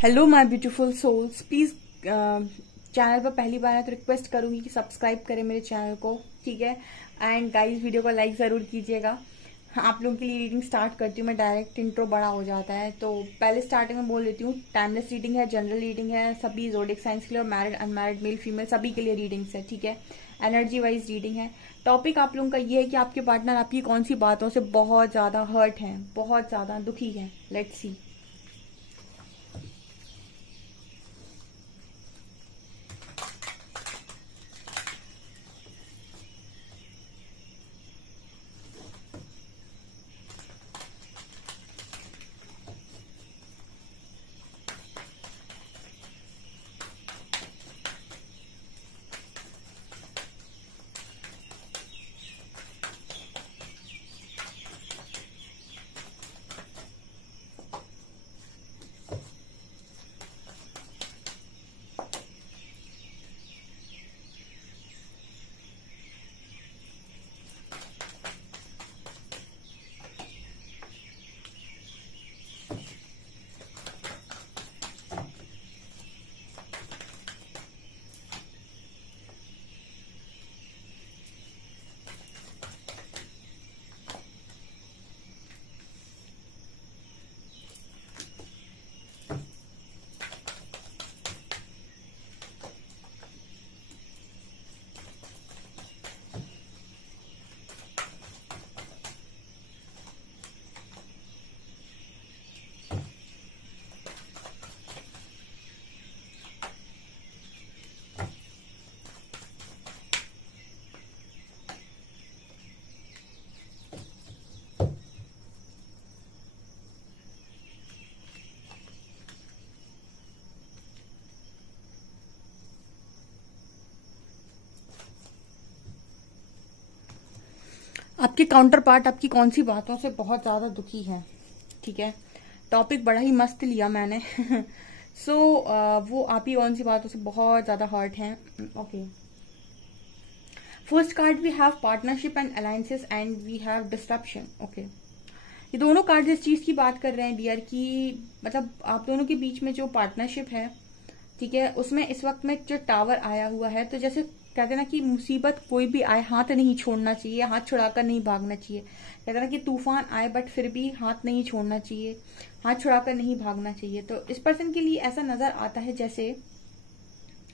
Hello my beautiful souls, please channel पर पहली बार है तो रिक्वेस्ट करूंगी कि सब्सक्राइब करें मेरे चैनल को, ठीक है। एंड गाइस वीडियो को लाइक जरूर कीजिएगा। आप लोगों के लिए रीडिंग स्टार्ट करती हूँ मैं, डायरेक्ट इंट्रो बड़ा हो जाता है तो पहले स्टार्टिंग में बोल देती हूँ। टाइमलेस रीडिंग है, जनरल रीडिंग है, सभी ज़ोडिएक साइंस के लिए और मैरिड अनमैरिड मेल फीमेल सभी के लिए रीडिंग्स है, ठीक है। एनर्जी वाइज रीडिंग है। टॉपिक आप लोगों का ये है कि आपके पार्टनर आपकी कौन सी बातों से बहुत ज्यादा हर्ट है, बहुत ज्यादा दुखी है। Let's see. आपके काउंटर पार्ट आपकी कौन सी बातों से बहुत ज्यादा दुखी है, ठीक है। टॉपिक बड़ा ही मस्त लिया मैंने। सो वो आप ही कौन सी बातों से बहुत ज्यादा हर्ट हैं। Okay, first card we have partnership and alliances and we have disruption. Okay, ये दोनों कार्ड इस चीज की बात कर रहे हैं डियर की, मतलब आप दोनों के बीच में जो पार्टनरशिप है, ठीक है, उसमें इस वक्त में जो टावर आया हुआ है, तो जैसे कहते हैं ना कि मुसीबत कोई भी आए हाथ नहीं छोड़ना चाहिए, हाथ छुड़ाकर नहीं भागना चाहिए। कहते हैं ना कि तूफान आए बट फिर भी हाथ नहीं छोड़ना चाहिए, हाथ छुड़ाकर नहीं भागना चाहिए। तो इस पर्सन के लिए ऐसा नजर आता है जैसे,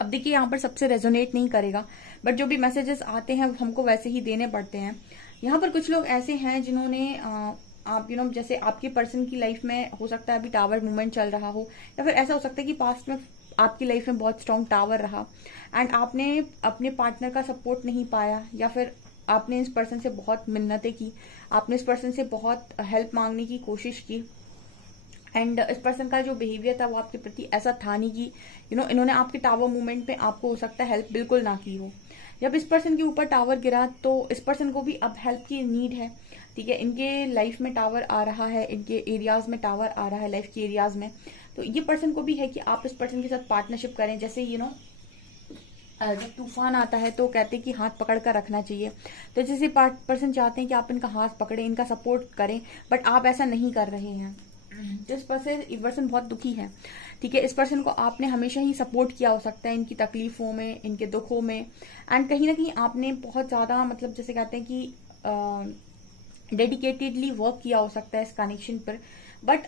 अब देखिए यहाँ पर सबसे रेजोनेट नहीं करेगा बट जो भी मैसेजेस आते हैं हमको वैसे ही देने पड़ते हैं। यहाँ पर कुछ लोग ऐसे हैं जिन्होंने आप जैसे आपके पर्सन की लाइफ में हो सकता है अभी टावर मूवमेंट चल रहा हो, या फिर ऐसा हो सकता है कि पास्ट में आपकी लाइफ में बहुत स्ट्रॉन्ग टावर रहा एंड आपने अपने पार्टनर का सपोर्ट नहीं पाया, या फिर आपने इस पर्सन से बहुत मिन्नतें की, आपने इस पर्सन से बहुत हेल्प मांगने की कोशिश की एंड इस पर्सन का जो बिहेवियर था वो आपके प्रति ऐसा था नहीं कि इन्होंने आपके टावर मूवमेंट में आपको हो सकता है हेल्प बिल्कुल ना की हो। जब इस पर्सन के ऊपर टावर गिरा तो इस पर्सन को भी अब हेल्प की नीड है, ठीक है। इनके लाइफ में टावर आ रहा है, इनके एरियाज में टावर आ रहा है, लाइफ के एरियाज में। तो ये पर्सन को भी है कि आप इस पर्सन के साथ पार्टनरशिप करें। जैसे जब तूफान आता है तो कहते हैं कि हाथ पकड़ कर रखना चाहिए, तो जैसे पर्सन चाहते हैं कि आप इनका हाथ पकड़े, इनका सपोर्ट करें, बट आप ऐसा नहीं कर रहे हैं। जिस पर्सन बहुत दुखी है, ठीक है, इस पर्सन को आपने हमेशा ही सपोर्ट किया हो सकता है इनकी तकलीफों में, इनके दुखों में, एंड कहीं ना कहीं आपने बहुत ज्यादा मतलब जैसे कहते हैं कि डेडिकेटेडली वर्क किया हो सकता है इस कनेक्शन पर। बट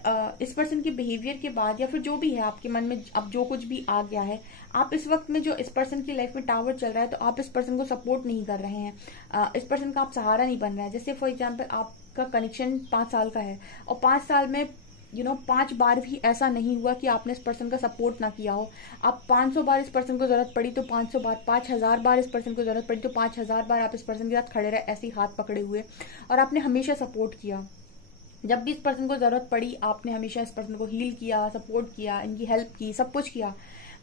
इस पर्सन के बिहेवियर के बाद या फिर जो भी है आपके मन में अब जो कुछ भी आ गया है, आप इस वक्त में जो इस पर्सन की लाइफ में टावर चल रहा है तो आप इस पर्सन को सपोर्ट नहीं कर रहे हैं, इस पर्सन का आप सहारा नहीं बन रहा है। जैसे फॉर एग्जाम्पल आपका कनेक्शन 5 साल का है और 5 साल में 5 बार भी ऐसा नहीं हुआ कि आपने इस पर्सन का सपोर्ट ना किया हो। आप 500 बार इस पर्सन को जरूरत पड़ी तो 500 बार, 5000 बार इस पर्सन को जरूरत पड़ी तो 5000 बार आप इस पर्सन के साथ खड़े रहे ऐसे ही हाथ पकड़े हुए, और आपने हमेशा सपोर्ट किया। जब भी इस पर्सन को जरूरत पड़ी आपने हमेशा इस पर्सन को हील किया, सपोर्ट किया, इनकी हेल्प की, सब कुछ किया।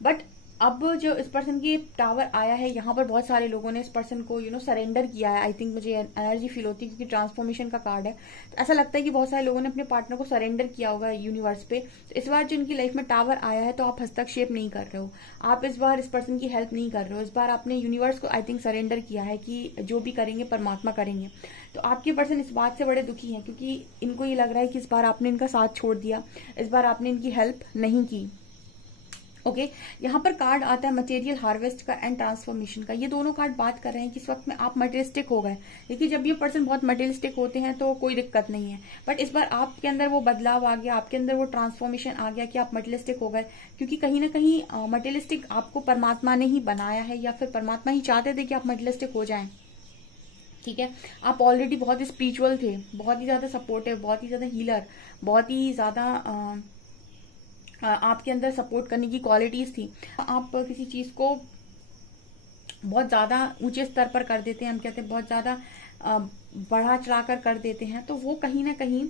बट अब जो इस पर्सन की टावर आया है, यहाँ पर बहुत सारे लोगों ने इस पर्सन को सरेंडर किया है। आई थिंक मुझे एनर्जी फील होती है क्योंकि ट्रांसफॉर्मेशन का कार्ड है, तो ऐसा लगता है कि बहुत सारे लोगों ने अपने पार्टनर को सरेंडर किया होगा यूनिवर्स पे। तो इस बार जो इनकी लाइफ में टावर आया है तो आप हस्तक्षेप नहीं कर रहे हो, आप इस बार इस पर्सन की हेल्प नहीं कर रहे हो, इस बार आपने यूनिवर्स को आई थिंक सरेंडर किया है कि जो भी करेंगे परमात्मा करेंगे। तो आपके पर्सन इस बात से बड़े दुखी हैं क्योंकि इनको ये लग रहा है कि इस बार आपने इनका साथ छोड़ दिया, इस बार आपने इनकी हेल्प नहीं की, ओके यहाँ पर कार्ड आता है मटेरियल हार्वेस्ट का एंड ट्रांसफॉर्मेशन का। ये दोनों कार्ड बात कर रहे हैं कि इस वक्त में आप मटेरियलिस्टिक हो गए। देखिए जब ये पर्सन बहुत मटेरियलिस्टिक होते हैं तो कोई दिक्कत नहीं है, बट इस बार आपके अंदर वो बदलाव आ गया, आपके अंदर वो ट्रांसफॉर्मेशन आ गया कि आप मटेरियलिस्टिक हो गए, क्योंकि कहीं ना कहीं मटेरियलिस्टिक आपको परमात्मा ने ही बनाया है, या फिर परमात्मा ही चाहते थे कि आप मटेरियलिस्टिक हो जाएं। ठीक है, आप ऑलरेडी बहुत ही स्पिरिचुअल थे, बहुत ही ज्यादा सपोर्टिव, बहुत ही ज्यादा हीलर, बहुत ही ज्यादा आपके अंदर सपोर्ट करने की क्वालिटीज थी। आप किसी चीज को बहुत ज्यादा ऊंचे स्तर पर कर देते हैं, हम कहते हैं बहुत ज्यादा बढ़ा चढ़ाकर कर देते हैं, तो वो कहीं ना कहीं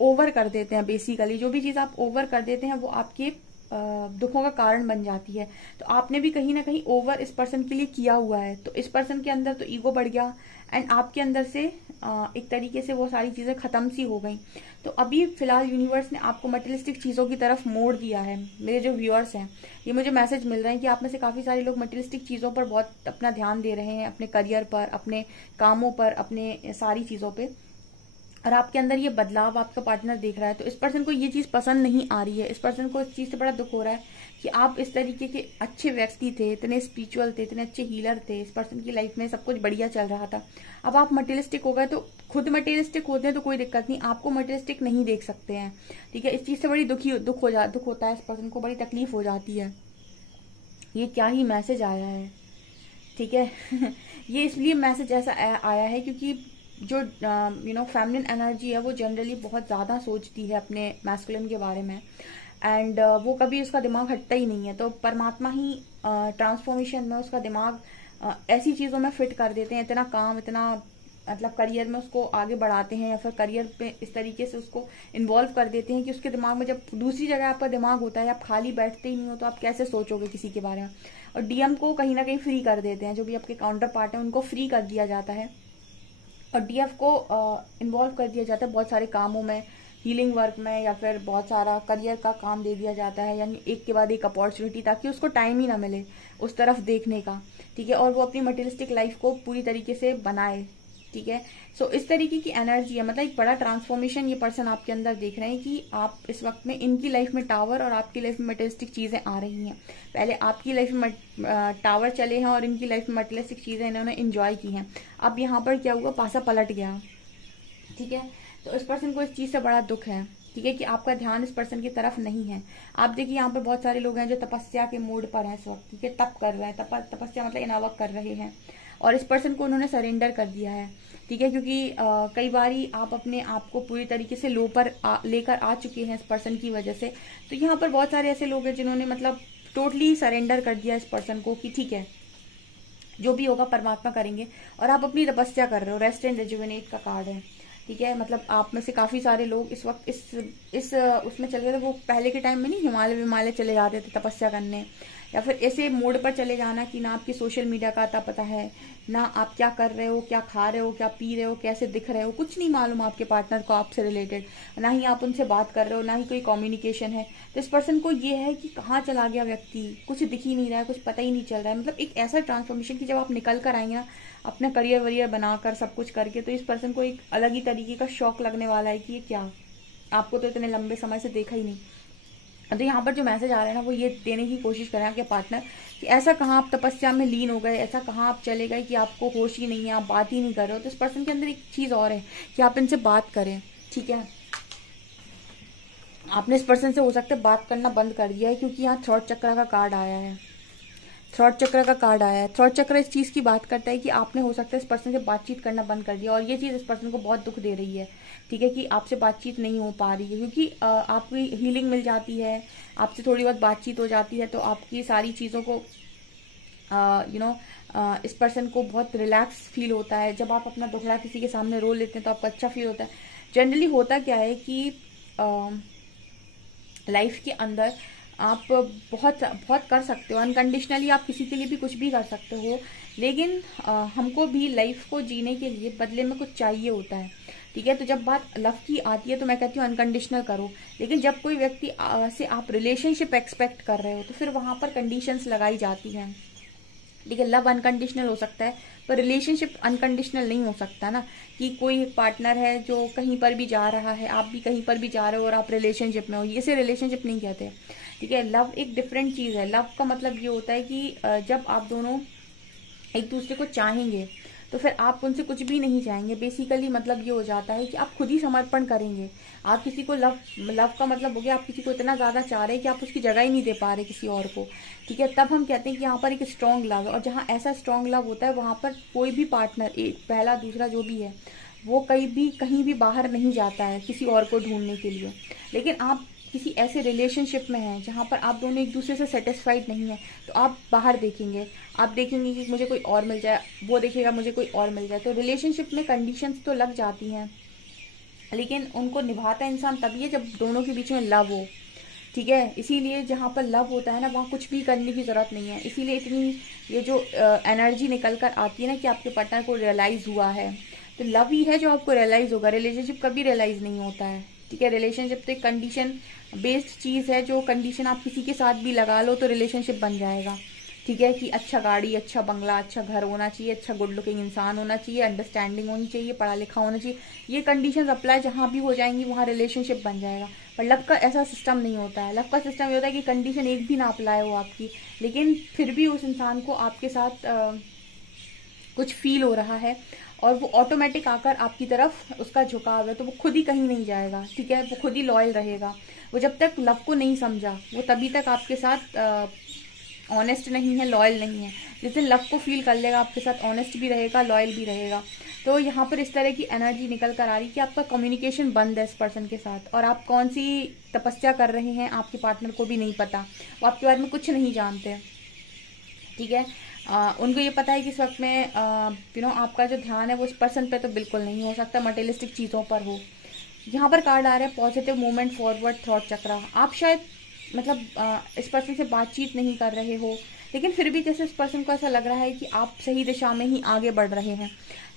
ओवर कर देते हैं। बेसिकली जो भी चीज आप ओवर कर देते हैं वो आपके दुखों का कारण बन जाती है। तो आपने भी कहीं ना कहीं ओवर इस पर्सन के लिए किया हुआ है, तो इस पर्सन के अंदर तो ईगो बढ़ गया एंड आपके अंदर से एक तरीके से वो सारी चीजें खत्म सी हो गई। तो अभी फिलहाल यूनिवर्स ने आपको मटेरियलिस्टिक चीजों की तरफ मोड़ दिया है। मेरे जो व्यूअर्स हैं, ये मुझे मैसेज मिल रहे हैं कि आप में से काफी सारे लोग मटेरियलिस्टिक चीजों पर बहुत अपना ध्यान दे रहे हैं, अपने करियर पर, अपने कामों पर, अपने सारी चीजों पे, और आपके अंदर ये बदलाव आपका पार्टनर देख रहा है। तो इस पर्सन को ये चीज पसंद नहीं आ रही है, इस पर्सन को इस चीज से बड़ा दुख हो रहा है कि आप इस तरीके के अच्छे व्यक्ति थे, इतने स्पिरिचुअल थे, इतने अच्छे हीलर थे, इस पर्सन की लाइफ में सब कुछ बढ़िया चल रहा था, अब आप मटेरियलिस्टिक हो गए। तो खुद मटेरियलिस्टिक होते हैं तो कोई दिक्कत नहीं, आपको मटेरियलिस्टिक नहीं देख सकते हैं। ठीक है, इस चीज से बड़ी दुख होता है, इस पर्सन को बड़ी तकलीफ हो जाती है। ये क्या ही मैसेज आया है, ठीक है ये इसलिए मैसेज ऐसा आया है क्योंकि जो फेमिनिन एनर्जी है वो जनरली बहुत ज्यादा सोचती है अपने मैस्कुलिन के बारे में, एंड वो कभी उसका दिमाग हटता ही नहीं है। तो परमात्मा ही ट्रांसफॉर्मेशन में उसका दिमाग ऐसी चीजों में फिट कर देते हैं, इतना काम, इतना मतलब करियर में उसको आगे बढ़ाते हैं, या फिर करियर पे इस तरीके से उसको इन्वॉल्व कर देते हैं कि उसके दिमाग में जब दूसरी जगह आपका दिमाग होता है, आप खाली बैठते ही नहीं हो, तो आप कैसे सोचोगे किसी के बारे में। और डीएम को कहीं ना कहीं फ्री कर देते हैं, जो भी आपके काउंटर पार्ट है उनको फ्री कर दिया जाता है, और डीएफ को इन्वॉल्व कर दिया जाता है बहुत सारे कामों में, हीलिंग वर्क में, या फिर बहुत सारा करियर का काम दे दिया जाता है, यानी एक के बाद एक अपॉर्चुनिटी, ताकि उसको टाइम ही ना मिले उस तरफ देखने का। ठीक है, और वो अपनी मटेरियलिस्टिक लाइफ को पूरी तरीके से बनाए। ठीक है, सो इस तरीके की एनर्जी है, मतलब एक बड़ा ट्रांसफॉर्मेशन ये पर्सन आपके अंदर देख रहे हैं कि आप इस वक्त में इनकी लाइफ में टावर और आपकी लाइफ में मटेरियलिस्टिक चीजें आ रही हैं। पहले आपकी लाइफ में टावर चले हैं और इनकी लाइफ में मटेरियलिस्टिक चीजें इन्होंने एंजॉय की हैं। अब यहाँ पर क्या हुआ, पासा पलट गया। ठीक है, तो इस पर्सन को इस चीज से बड़ा दुख है। ठीक है, कि आपका ध्यान इस पर्सन की तरफ नहीं है। आप देखिए यहाँ पर बहुत सारे लोग हैं जो तपस्या के मोड पर हैं इस वक्त। ठीक है, तप कर रहे हैं, तपस्या मतलब इनावक कर रहे हैं, और इस पर्सन को उन्होंने सरेंडर कर दिया है। ठीक है, क्योंकि कई बारी आप अपने आप को पूरी तरीके से लो पर लेकर आ चुके हैं इस पर्सन की वजह से। तो यहाँ पर बहुत सारे ऐसे लोग हैं जिन्होंने मतलब टोटली सरेंडर कर दिया इस पर्सन को कि ठीक है जो भी होगा परमात्मा करेंगे, और आप अपनी तपस्या कर रहे हो। रेस्ट एंड रिजुवेनेट का कार्ड है। ठीक है, मतलब आप में से काफी सारे लोग इस वक्त इस उसमें चले गए थे। वो पहले के टाइम में नहीं हिमालय चले जाते थे तपस्या करने, या फिर ऐसे मोड पर चले जाना कि ना आपकी सोशल मीडिया का आता पता है, ना आप क्या कर रहे हो, क्या खा रहे हो, क्या पी रहे हो, कैसे दिख रहे हो, कुछ नहीं मालूम आपके पार्टनर को आपसे रिलेटेड, ना ही आप उनसे बात कर रहे हो, ना ही कोई कम्युनिकेशन है। तो इस पर्सन को ये है कि कहाँ चला गया व्यक्ति, कुछ दिख ही नहीं रहा है, कुछ पता ही नहीं चल रहा है। मतलब एक ऐसा ट्रांसफॉर्मेशन कि जब आप निकल कर आएंगे ना अपना करियर वरियर बनाकर सब कुछ करके, तो इस पर्सन को एक अलग ही तरीके का शौक लगने वाला है कि ये क्या, आपको तो इतने लंबे समय से देखा ही नहीं। तो यहाँ पर जो मैसेज आ रहा है ना वो ये देने की कोशिश करें आपके पार्टनर कि ऐसा कहाँ आप तपस्या में लीन हो गए, ऐसा कहाँ आप चले गए कि आपको होश ही नहीं है, आप बात ही नहीं कर रहे हो। तो इस पर्सन के अंदर एक चीज और है कि आप इनसे बात करें। ठीक है, आपने इस पर्सन से हो सकता है बात करना बंद कर दिया है, क्योंकि यहाँ थ्रॉट चक्र का कार्ड आया है। थ्रॉट चक्र का कार्ड आया है। थ्रॉट चक्र इस चीज की बात करता है कि आपने हो सकता है इस पर्सन से बातचीत करना बंद कर दिया, और ये चीज इस पर्सन को बहुत दुख दे रही है। ठीक है, कि आपसे बातचीत नहीं हो पा रही है, क्योंकि आपकी हीलिंग मिल जाती है, आपसे थोड़ी बहुत बातचीत हो जाती है, तो आपकी सारी चीजों को इस पर्सन को बहुत रिलैक्स फील होता है। जब आप अपना दुखड़ा किसी के सामने रो लेते हैं तो आपको अच्छा फील होता है। जनरली होता क्या है कि लाइफ के अंदर आप बहुत बहुत कर सकते हो, अनकंडीशनली आप किसी के लिए भी कुछ भी कर सकते हो, लेकिन हमको भी लाइफ को जीने के लिए बदले में कुछ चाहिए होता है। ठीक है, तो जब बात लव की आती है तो मैं कहती हूँ अनकंडीशनल करो, लेकिन जब कोई व्यक्ति से आप रिलेशनशिप एक्सपेक्ट कर रहे हो तो फिर वहां पर कंडीशंस लगाई जाती हैं। ठीक है। लव अनकंडीशनल हो सकता है, पर रिलेशनशिप अनकंडीशनल नहीं हो सकता ना, कि कोई एक पार्टनर है जो कहीं पर भी जा रहा है, आप भी कहीं पर भी जा रहे हो और आप रिलेशनशिप में हो, इसे रिलेशनशिप नहीं कहते। ठीक है। लव एक डिफरेंट चीज है। लव का मतलब ये होता है कि जब आप दोनों एक दूसरे को चाहेंगे तो फिर आप उनसे कुछ भी नहीं चाहेंगे। बेसिकली मतलब ये हो जाता है कि आप खुद ही समर्पण करेंगे। आप किसी को लव का मतलब हो गया, आप किसी को इतना ज्यादा चाह रहे हैं कि आप उसकी जगह ही नहीं दे पा रहे किसी और को। ठीक है। तब हम कहते हैं कि यहाँ पर एक स्ट्रांग लव है। और जहाँ ऐसा स्ट्रांग लव होता है वहां पर कोई भी पार्टनर, एक पहला दूसरा जो भी है, वो कहीं भी बाहर नहीं जाता है किसी और को ढूंढने के लिए। लेकिन आप किसी ऐसे रिलेशनशिप में हैं जहां पर आप दोनों एक दूसरे से सेटिस्फाइड नहीं है, तो आप बाहर देखेंगे, आप देखेंगे कि मुझे कोई और मिल जाए, वो देखेगा मुझे कोई और मिल जाए। तो रिलेशनशिप में कंडीशंस तो लग जाती हैं, लेकिन उनको निभाता इंसान तभी है जब दोनों के बीच में लव हो। ठीक है। इसीलिए जहाँ पर लव होता है ना, वहाँ कुछ भी करने की जरूरत नहीं है। इसीलिए इतनी ये जो एनर्जी निकल कर आती है ना कि आपके पार्टनर को रियलाइज हुआ है, तो लव ही है जो आपको रियलाइज होगा। रिलेशनशिप कभी रियलाइज नहीं होता है। ठीक है। रिलेशनशिप तो एक कंडीशन बेस्ड चीज है, जो कंडीशन आप किसी के साथ भी लगा लो तो रिलेशनशिप बन जाएगा। ठीक है। कि अच्छा गाड़ी, अच्छा बंगला, अच्छा घर होना चाहिए, अच्छा गुड लुकिंग इंसान होना चाहिए, अंडरस्टैंडिंग होनी चाहिए, पढ़ा लिखा होना चाहिए। ये कंडीशंस अप्लाई जहां भी हो जाएंगी वहां रिलेशनशिप बन जाएगा। पर लव का ऐसा सिस्टम नहीं होता है। लव का सिस्टम ये होता है कि कंडीशन एक भी ना अप्लाई हो आपकी, लेकिन फिर भी उस इंसान को आपके साथ कुछ फील हो रहा है और वो ऑटोमेटिक आकर आपकी तरफ उसका झुकाव है, तो वो खुद ही कहीं नहीं जाएगा। ठीक है। वो खुद ही लॉयल रहेगा। वो जब तक लव को नहीं समझा, वो तभी तक आपके साथ ऑनेस्ट नहीं है, लॉयल नहीं है। जिस दिन लव को फील कर लेगा आपके साथ ऑनेस्ट भी रहेगा, लॉयल भी रहेगा। तो यहाँ पर इस तरह की एनर्जी निकल कर आ रही कि आपका कम्युनिकेशन बंद है इस पर्सन के साथ, और आप कौन सी तपस्या कर रहे हैं आपके पार्टनर को भी नहीं पता। वो आपके बारे में कुछ नहीं जानते। ठीक है। उनको ये पता है कि इस वक्त में आपका जो ध्यान है वो इस पर्सन पे तो बिल्कुल नहीं हो सकता, मटेरियलिस्टिक चीजों पर हो। यहाँ पर कार्ड आ रहा है पॉजिटिव मूवमेंट फॉरवर्ड थॉट चक्रा। आप शायद इस पर्सन से बातचीत नहीं कर रहे हो, लेकिन फिर भी जैसे इस पर्सन को ऐसा लग रहा है कि आप सही दिशा में ही आगे बढ़ रहे हैं।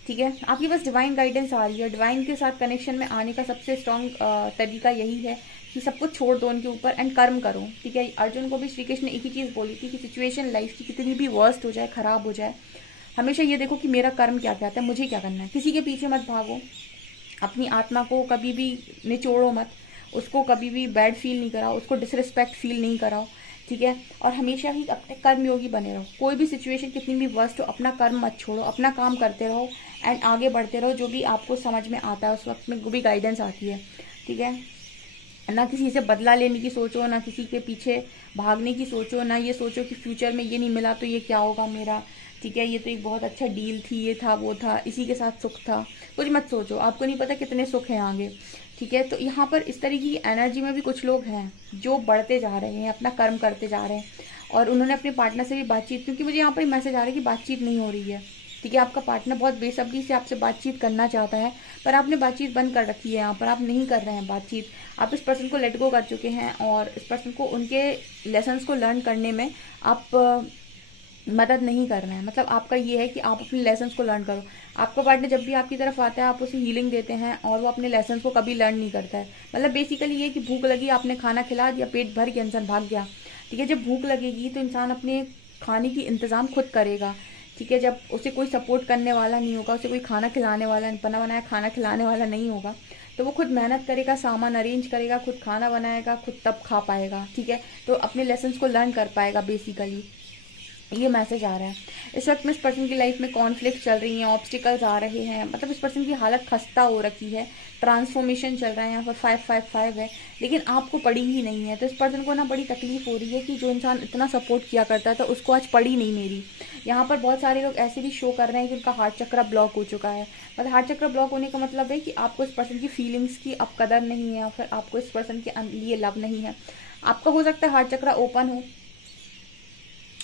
ठीक है। आपके पास डिवाइन गाइडेंस आ रही है। डिवाइन के साथ कनेक्शन में आने का सबसे स्ट्रांग तरीका यही है कि सब कुछ छोड़ दो उनके ऊपर एंड कर्म करो। ठीक है। अर्जुन को भी श्री कृष्ण ने एक ही चीज बोली थी कि सिचुएशन लाइफ की कितनी भी वर्स्ट हो जाए, खराब हो जाए, हमेशा ये देखो कि मेरा कर्म क्या कहता है, मुझे क्या करना है। किसी के पीछे मत भागो, अपनी आत्मा को कभी भी निचोड़ो मत, उसको कभी भी बैड फील नहीं कराओ, उसको डिसरिस्पेक्ट फील नहीं कराओ। ठीक है। और हमेशा ही अपने कर्मयोगी बने रहो। कोई भी सिचुएशन कितनी भी वर्स्ट हो, अपना कर्म मत छोड़ो, अपना काम करते रहो एंड आगे बढ़ते रहो। जो भी आपको समझ में आता है उस वक्त में वो भी गाइडेंस आती है। ठीक है। ना किसी से बदला लेने की सोचो, ना किसी के पीछे भागने की सोचो, ना ये सोचो कि फ्यूचर में ये नहीं मिला तो ये क्या होगा मेरा। ठीक है। ये तो एक बहुत अच्छा डील थी, ये था वो था, इसी के साथ सुख था। कुछ मत सोचो, आपको नहीं पता कितने सुख हैं आगे। ठीक है। तो यहाँ पर इस तरह की एनर्जी में भी कुछ लोग हैं जो बढ़ते जा रहे हैं, अपना कर्म करते जा रहे हैं, और उन्होंने अपने पार्टनर से भी बातचीत, क्योंकि मुझे यहाँ पर मैसेज आ रहा है कि बातचीत नहीं हो रही है। ठीक है। आपका पार्टनर बहुत बेसब्री से आपसे बातचीत करना चाहता है, पर आपने बातचीत बंद कर रखी है। यहाँ पर आप नहीं कर रहे हैं बातचीत। आप इस पर्सन को लेट गो कर चुके हैं और इस पर्सन को उनके लेसन्स को लर्न करने में आप मदद नहीं कर रहे हैं। मतलब आपका ये है कि आप अपने लेसन्स को लर्न करो। आपका पार्टनर जब भी आपकी तरफ आता है आप उसे हीलिंग देते हैं और वो अपने लेसन्स को कभी लर्न नहीं करता है। मतलब बेसिकली ये कि भूख लगी, आपने खाना खिला दिया, पेट भर के इंसान भाग गया। ठीक है। जब भूख लगेगी तो इंसान अपने खाने की इंतजाम खुद करेगा। ठीक है। जब उसे कोई सपोर्ट करने वाला नहीं होगा, उसे कोई खाना खिलाने वाला, बना बनाया खाना खिलाने वाला नहीं होगा, तो वो खुद मेहनत करेगा, सामान अरेंज करेगा, खुद खाना बनाएगा, खुद तब खा पाएगा। ठीक है। तो अपने लेसन्स को लर्न कर पाएगा। बेसिकली ये मैसेज आ रहा है। इस वक्त में इस पर्सन की लाइफ में कॉन्फ्लिक्ट चल रही हैं, ऑब्स्टिकल्स आ रहे हैं। मतलब इस पर्सन की हालत खस्ता हो रखी है, ट्रांसफॉर्मेशन चल रहा है। यहाँ पर 555 है, लेकिन आपको पड़ी ही नहीं है। तो इस पर्सन को ना बड़ी तकलीफ हो रही है कि जो इंसान इतना सपोर्ट किया करता था उसको आज पड़ी नहीं मेरी। यहाँ पर बहुत सारे लोग ऐसे भी शो कर रहे हैं कि उनका हार्ट चक्र ब्लॉक हो चुका है। मतलब हार्ट चक्र ब्लॉक होने का मतलब है कि आपको इस पर्सन की फीलिंग्स की अब कदर नहीं है, या फिर आपको इस पर्सन के लिए लव नहीं है। आपका हो सकता है हार्ट चक्र ओपन हो,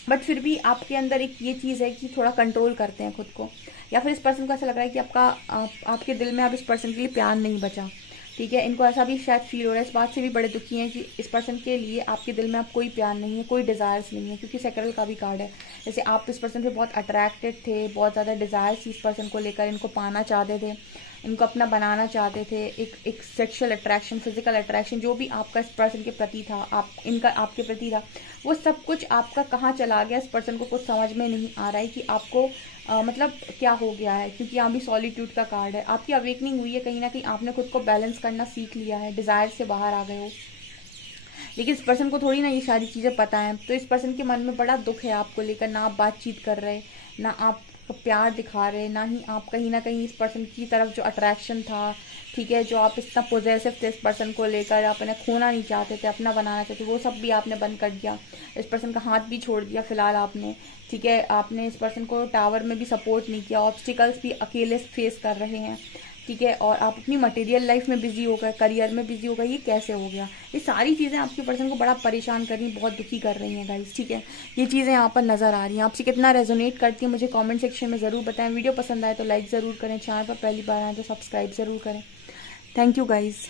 बट फिर भी आपके अंदर एक ये चीज है कि थोड़ा कंट्रोल करते हैं खुद को, या फिर इस पर्सन को ऐसा लग रहा है कि आपके दिल में अब इस पर्सन के लिए प्यार नहीं बचा। ठीक है। इनको ऐसा भी शायद फील हो रहा है, इस बात से भी बड़े दुखी हैं कि इस पर्सन के लिए आपके दिल में अब कोई प्यार नहीं है, कोई डिजायर्स नहीं है, क्योंकि सेक्रल का भी कार्ड है। जैसे आप इस पर्सन से बहुत अट्रैक्टेड थे, बहुत ज्यादा डिजायर्स इस पर्सन को लेकर, इनको पाना चाहते थे, इनको अपना बनाना चाहते थे, एक सेक्सुअल अट्रैक्शन, फिजिकल अट्रैक्शन जो भी आपका इस पर्सन के प्रति था, इनका आपके प्रति था, वो सब कुछ आपका कहाँ चला गया इस पर्सन को कुछ समझ में नहीं आ रहा है कि आपको मतलब क्या हो गया है। क्योंकि यहाँ भी सॉलिट्यूड का कार्ड है, आपकी अवेकनिंग हुई है, कहीं ना कहीं आपने खुद को बैलेंस करना सीख लिया है, डिजायर से बाहर आ गए हो। लेकिन इस पर्सन को थोड़ी ना ये सारी चीज़ें पता है, तो इस पर्सन के मन में बड़ा दुख है आपको लेकर, ना आप बातचीत कर रहे, ना आप प्यार दिखा रहे, ना ही आप कहीं ना कहीं इस पर्सन की तरफ जो अट्रैक्शन था, ठीक है, जो आप इतना पोजेसिव थे इस पर्सन को लेकर, आप इन्हें खोना नहीं चाहते थे, अपना बनाना चाहते, वो सब भी आपने बंद कर दिया। इस पर्सन का हाथ भी छोड़ दिया फिलहाल आपने, ठीक है। आपने इस पर्सन को टावर में भी सपोर्ट नहीं किया, ऑब्स्टिकल्स भी अकेले फेस कर रहे हैं, ठीक है। और आप अपनी मटेरियल लाइफ में बिजी हो गए, करियर में बिजी हो गए, ये कैसे हो गया? ये सारी चीज़ें आपके पर्सन को बड़ा परेशान कर रही हैं, बहुत दुखी कर रही हैं गाइस, ठीक है। ये चीज़ें यहाँ पर नजर आ रही हैं, आपसे कितना रेजोनेट करती है मुझे कमेंट सेक्शन में ज़रूर बताएं। वीडियो पसंद आए तो लाइक ज़रूर करें, चैनल पर पहली बार आए तो सब्सक्राइब ज़रूर करें। Thank you guys.